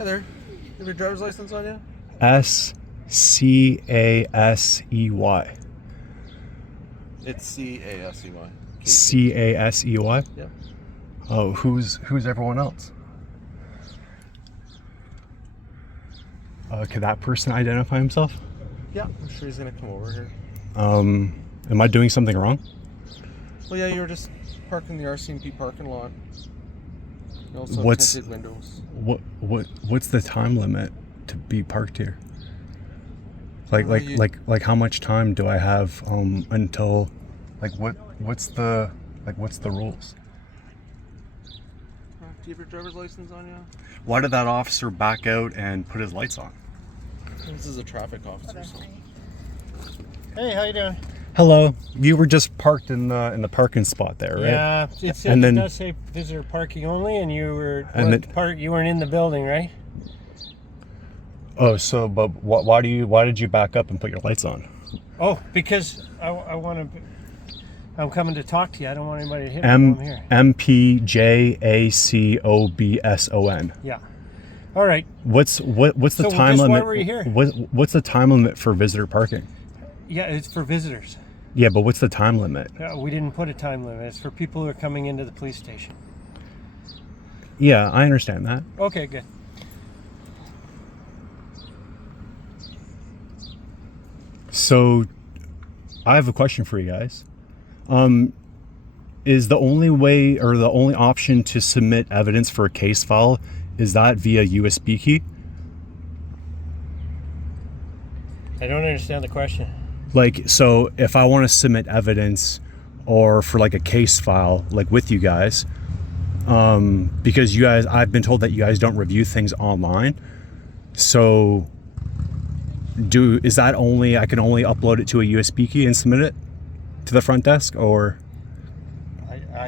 Hi there. You have your driver's license on you? S-C-A-S-E-Y. It's C-A-S-E-Y. C-A-S-E-Y? Yeah. Oh, who's everyone else? Could that person identify himself? Yeah, I'm sure he's gonna come over here. Am I doing something wrong? Well, yeah, you were just parking the RCMP parking lot. You also have tinted windows. What's the time limit to be parked here? Like how much time do I have until what's the rules? Do you have your driver's license on you? Why did that officer back out and put his lights on? This is a traffic officer. So. Hey, how you doing? Hello. You were just parked in the parking spot there, right? Yeah, it does say visitor parking only, and you weren't in the building, right? Oh, so but why did you back up and put your lights on? Oh, because I'm coming to talk to you. I don't want anybody to hit me while I'm here. MPJACOBSON. Yeah. All right. What's the time limit? Why were you here? What's the time limit for visitor parking? Yeah, it's for visitors. Yeah, but what's the time limit? We didn't put a time limit. It's for people who are coming into the police station. Yeah, I understand that. Okay, good. So, I have a question for you guys. Is the only way or the only option to submit evidence for a case file, is that via USB key? I don't understand the question. Like, so if I want to submit evidence or for like a case file, like with you guys, because you guys, I've been told that you guys don't review things online. So is that only, I can only upload it to a USB key and submit it to the front desk, or?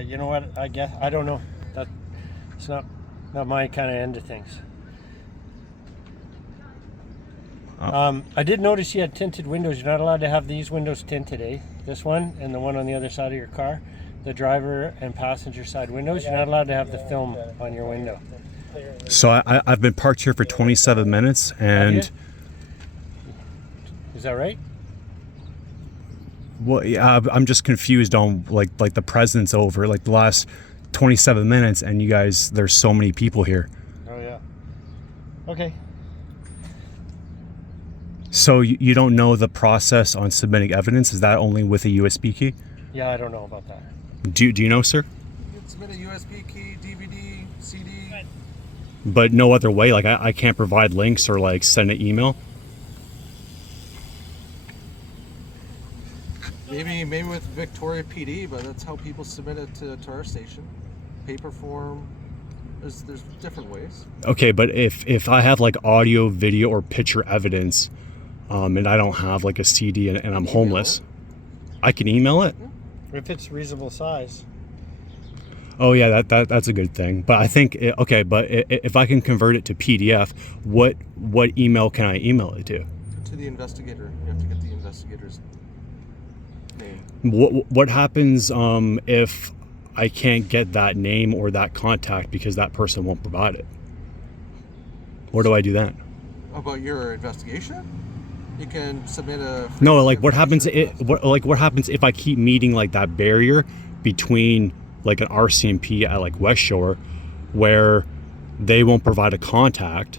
You know what, I guess, I don't know. It's not my kind of end of things. I did notice you had tinted windows. You're not allowed to have these windows tinted, eh? This one and the one on the other side of your car. The driver and passenger side windows. You're not allowed to have the film on your window. So I've been parked here for 27 minutes and... Is that right? Well, yeah, I'm just confused on like the presence over like the last 27 minutes, and you guys, there's so many people here. Oh yeah. Okay. So you don't know the process on submitting evidence? Is that only with a USB key? Yeah, I don't know about that. Do you know, sir? You can submit a USB key, DVD, CD. But no other way? Like I can't provide links or like send an email? Maybe with Victoria PD, but that's how people submit it to our station. Paper form. There's different ways. Okay, but if I have like audio, video, or picture evidence, and I don't have like a CD and I'm homeless, I can email it? If it's reasonable size. Oh yeah, that's a good thing. But I think, okay, but if I can convert it to PDF, what email can I email it to? To the investigator. You have to get the investigator's name. What happens if I can't get that name or that contact because that person won't provide it? Where do I do that? About your investigation? You can submit a... No, like what happens if I keep meeting like that barrier between like an RCMP at like West Shore where they won't provide a contact?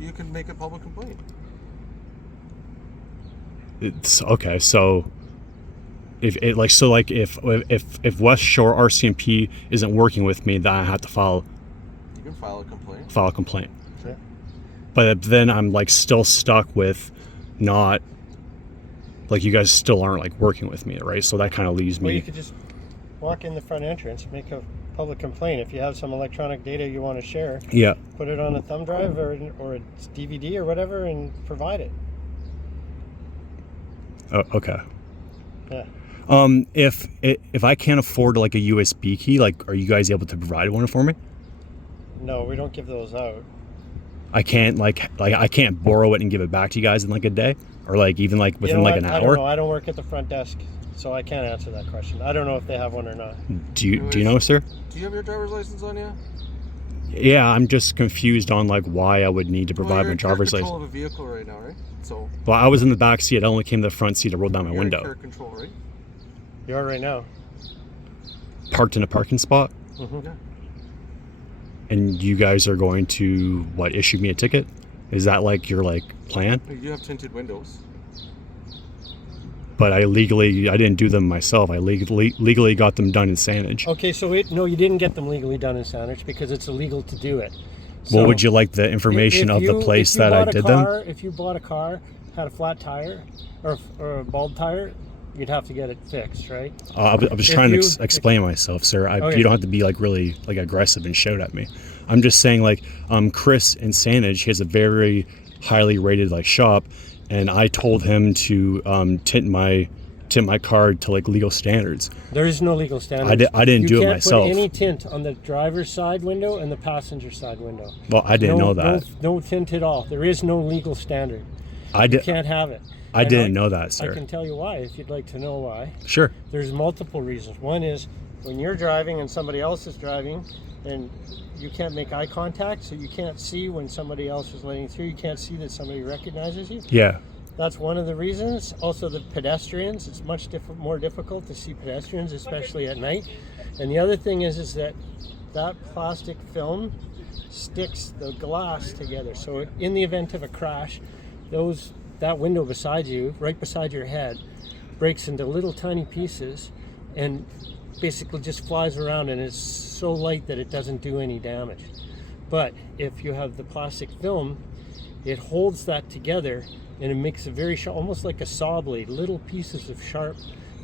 You can make a public complaint. It's okay, so if West Shore RCMP isn't working with me, then I have to file. You can file a complaint. File a complaint. Okay. But then I'm like still stuck with not, like you guys still aren't like working with me, right? So that kind of leaves me. Well, you could just walk in the front entrance, make a public complaint. If you have some electronic data you want to share, yeah, put it on a thumb drive or a DVD or whatever and provide it. Oh, okay. Yeah. If I can't afford like a USB key, like are you guys able to provide one for me? No, we don't give those out. I can't like I can't borrow it and give it back to you guys in like a day, or like even like within like an hour. I don't know. I don't work at the front desk, so I can't answer that question. I don't know if they have one or not. Do you know, sir? Do you have your driver's license on you? Yeah, I'm just confused on like why I would need to provide Well, my you're driver's in care license. control of a vehicle right now, right? So Well, I was in the back seat. I only came to the front seat. I rolled down my you're in window. care control, right? You are right now. Parked in a parking spot, Mm-hmm. Yeah. and you guys are going to what? Issue me a ticket? Is that like your like plan? You have tinted windows. But I didn't do them myself. I legally got them done in Saanich. Okay, so no, you didn't get them legally done in Saanich because it's illegal to do it. Well, would you like the information of the place that I did them? If you bought a car, had a flat tire or a bald tire, you'd have to get it fixed, right? I was trying to explain myself, sir. Okay. You don't have to be like really like aggressive and shout at me. I'm just saying like Chris in Saanich, he has a very highly rated like shop, and I told him to tint my car to like legal standards. There is no legal standard. I didn't do it myself. You can't put any tint on the driver's side window and the passenger side window. Well, I didn't know that. No tint at all. There is no legal standard. You can't have it. I didn't know that, sir. I can tell you why if you'd like to know why. Sure. There's multiple reasons. One is when you're driving and somebody else is driving and you can't make eye contact, so you can't see when somebody else is letting through. You can't see that somebody recognizes you. Yeah. That's one of the reasons. Also, the pedestrians. It's much more difficult to see pedestrians, especially at night. And the other thing is that plastic film sticks the glass together. So in the event of a crash, that window beside you, right beside your head, breaks into little tiny pieces and basically just flies around, and it's so light that it doesn't do any damage. But if you have the plastic film, it holds that together and it makes a very sharp, almost like a saw blade, little pieces of sharp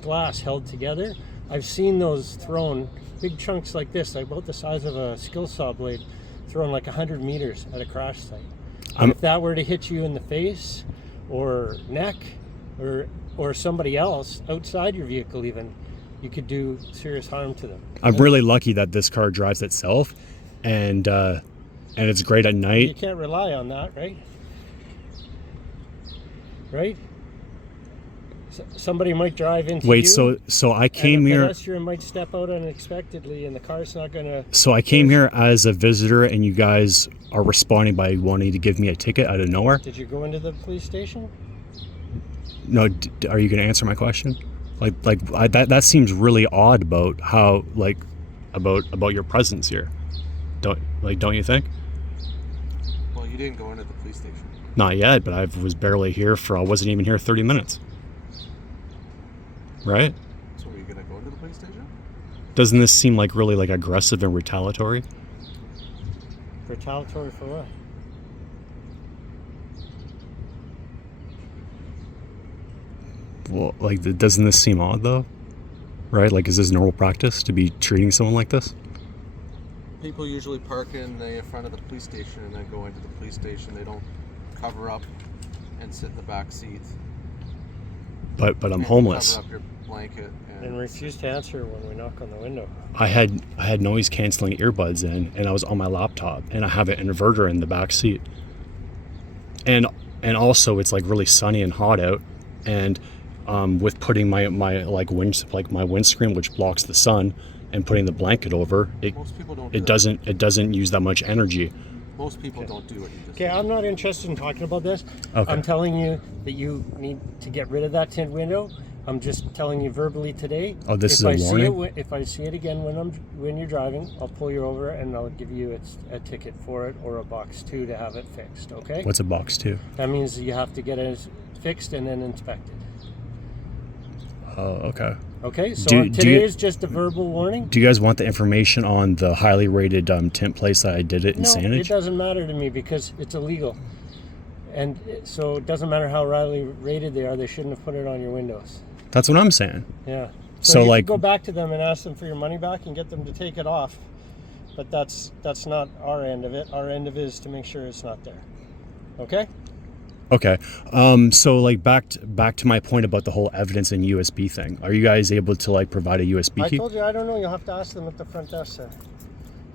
glass held together. I've seen those thrown, big chunks like this, like about the size of a skill saw blade, thrown like 100 meters at a crash site. If that were to hit you in the face or neck or somebody else outside your vehicle even, you could do serious harm to them. I'm really lucky that this car drives itself, and it's great at night. You can't rely on that, right? Right? Somebody might drive into you. Wait, so I came and a here. pedestrian might step out unexpectedly, and the car's not going to. So I came here as a visitor, and you guys are responding by wanting to give me a ticket out of nowhere. Did you go into the police station? No, are you going to answer my question? That seems really odd about how about your presence here. Don't you think? Well, you didn't go into the police station. Not yet, but I was barely here I wasn't even here 30 minutes. Right? So are you gonna go into the police station? Doesn't this seem like really like aggressive and retaliatory? Retaliatory for what? Well, doesn't this seem odd though? Right? Like, is this normal practice to be treating someone like this? People usually park in the front of the police station and then go into the police station. They don't cover up and sit in the back seat. But I'm homeless. Cover up your blanket And refuse to answer when we knock on the window. I had noise canceling earbuds in, and I was on my laptop, and I have an inverter in the back seat. And also it's like really sunny and hot out, and with putting my windscreen, which blocks the sun, and putting the blanket over it, most people don't. it doesn't use that much energy. Most people don't do what you just. Okay, I'm not interested in talking about this. Okay. I'm telling you that you need to get rid of that tint window. I'm just telling you verbally today. Oh, this is a warning? If I see it again when you're driving, I'll pull you over and I'll give you a ticket for it, or a box 2 to have it fixed. Okay? What's a box 2? That means you have to get it fixed and then inspected. Oh, okay. Okay, so today is just a verbal warning. Do you guys want the information on the highly rated tint place that I did it in No, Saanich? it doesn't matter to me because it's illegal. And so it doesn't matter how highly rated they are, they shouldn't have put it on your windows. That's what I'm saying. Yeah. So you like, could go back to them and ask them for your money back and get them to take it off. But that's not our end of it. Our end of it is to make sure it's not there. Okay? okay. So like back to my point about the whole evidence and USB thing. Are you guys able to like provide a USB key? I told you I don't know. You'll have to ask them at the front desk, sir.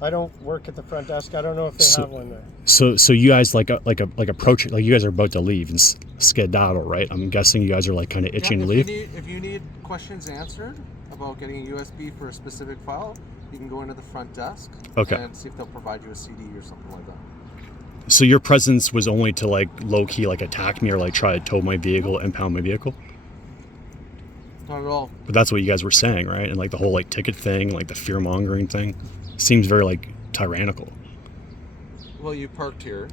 I don't work at the front desk. I don't know if they have one there. So you guys like approach it like you guys are about to leave and skedaddle, right? I'm guessing you guys are like kind of itching to leave. If you need questions answered about getting a USB for a specific file, you can go into the front desk Okay. and see if they'll provide you a CD or something like that. So your presence was only to like low-key like attack me or like try to tow my vehicle, impound my vehicle? Not at all. But that's what you guys were saying, right? And like the whole like ticket thing, like the fear-mongering thing seems very like tyrannical. Well, you parked here,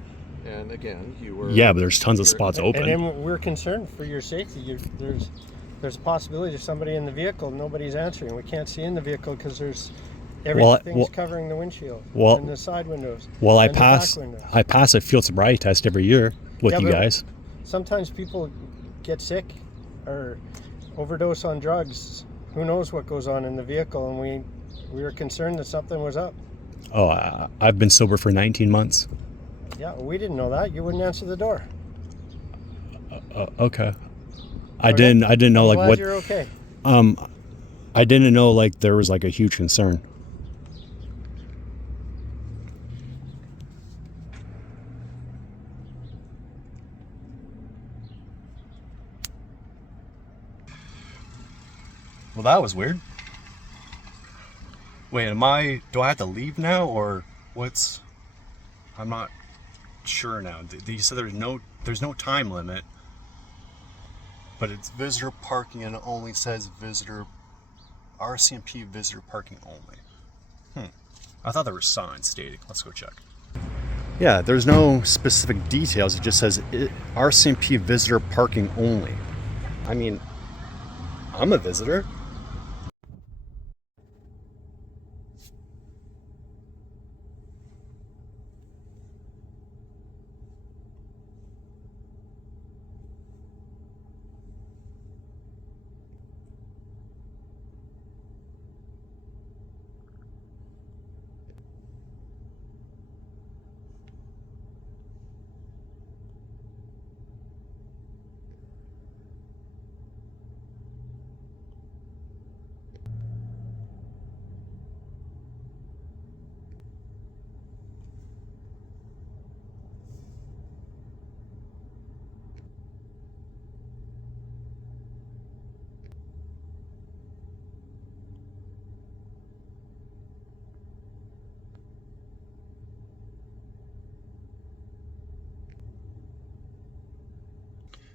and again, you were... Yeah, but there's tons of spots open. And then we're concerned for your safety. There's a possibility there's somebody in the vehicle, nobody's answering. We can't see in the vehicle because there's everything's covering the windshield and the side windows. Well, I and the pass back windows. I pass a field sobriety test every year with you but guys. Sometimes people get sick or overdose on drugs. Who knows what goes on in the vehicle, and we were concerned that something was up. Oh, I've been sober for 19 months. Yeah, we didn't know that. You wouldn't answer the door. Okay. I didn't know I'm like glad what you're okay. I didn't know like there was like a huge concern. Well, that was weird. Wait, do I have to leave now or what's... I'm not sure now. They said there's no time limit, but it's visitor parking and it only says visitor, RCMP visitor parking only. I thought there were signs stating. Let's go check. Yeah, there's no specific details. It just says RCMP visitor parking only. I mean, I'm a visitor.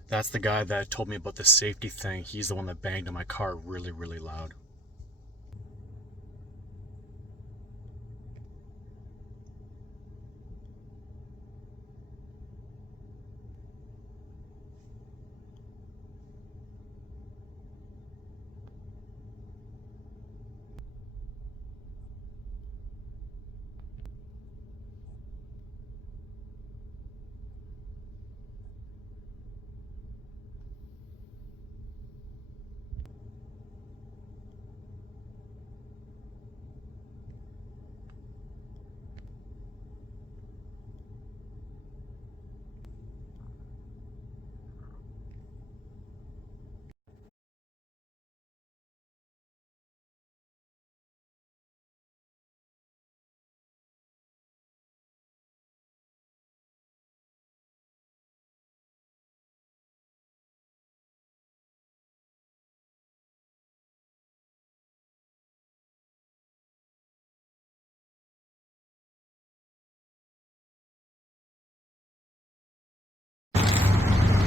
That's the guy that told me about the safety thing. He's the one that banged on my car really, really loud.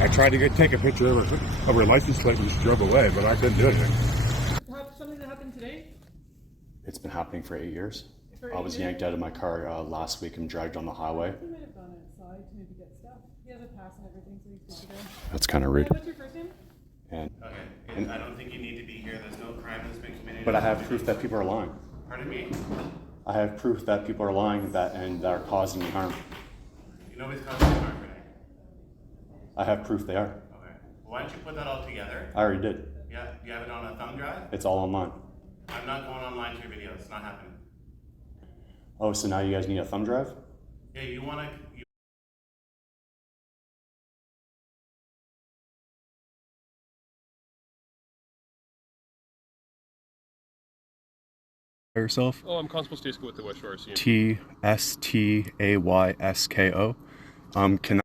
I tried to take a picture of her license plate and just drove away, but I couldn't do anything. Something that happened today? It's been happening for 8 years. For I was 8 years? yanked out of my car last week and dragged on the highway. He might have gone outside to maybe get stuff. He has a pass and everything, so he's good to go. That's kind of rude. What's your first name? And, Okay, and I don't think you need to be here. There's no crime that's been committed. but I have proof that people are lying. Pardon me? I have proof that people are lying that are causing me harm. You know what's causing harm today? I have proof they are. Okay. Well, why don't you put that all together? I already did. Yeah, you have it on a thumb drive? It's all online. I'm not going online to your video. It's not happening. Oh, so now you guys need a thumb drive? Yeah, you want to... Yourself? Oh, I'm Constable Stasko with the West Shore RCMP. Tstayasko. Can